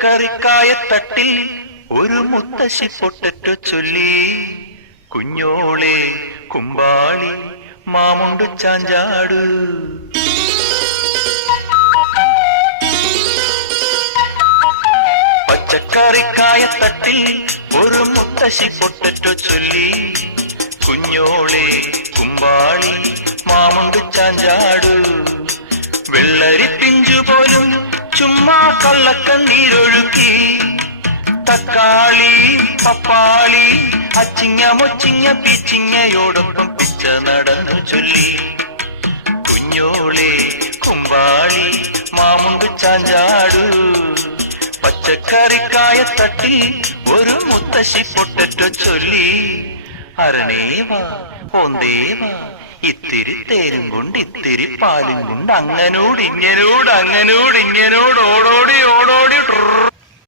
പച്ചക്കറിക്കായത്തട്ടിൽ ഒരു മുത്തശ്ശി പൊട്ടറ്റോ ചൊല്ലി, കുഞ്ഞോളെ കുമ്പാളി മാമുണ്ടു ചാഞ്ചാടു. പച്ചക്കറിക്കായത്തട്ടിൽ ഒരു മുത്തശ്ശി പൊട്ടറ്റോ ചൊല്ലി, കുഞ്ഞോളെ കുമ്പാളി മാമുണ്ടു ചാഞ്ചാടു. വെള്ളരി പിഞ്ചു പോലും ചുമ്മാ കള്ളക്കണ്ണീരൊഴുക്കി, തക്കാളി പപ്പാളി അച്ചിങ്ങ മൊച്ചിങ്ങ പീച്ചിങ്ങയോടൊപ്പം പിച്ച നടന്നു ചൊല്ലി, കുഞ്ഞോളെ കുമ്പാളി മാമുണ്ടു ചാഞ്ചാടു. പച്ചക്കറിക്കായത്തട്ടി ഒരു മുത്തശ്ശി പൊട്ടറ്റോ ചൊല്ലി, അരണേവാ ഓന്തേവാ ഇത്തിരി തേരും കൊണ്ട് ഇത്തിരി പാലും കൊണ്ട് അങ്ങനോട് ഇങ്ങനോട് ഓടോടി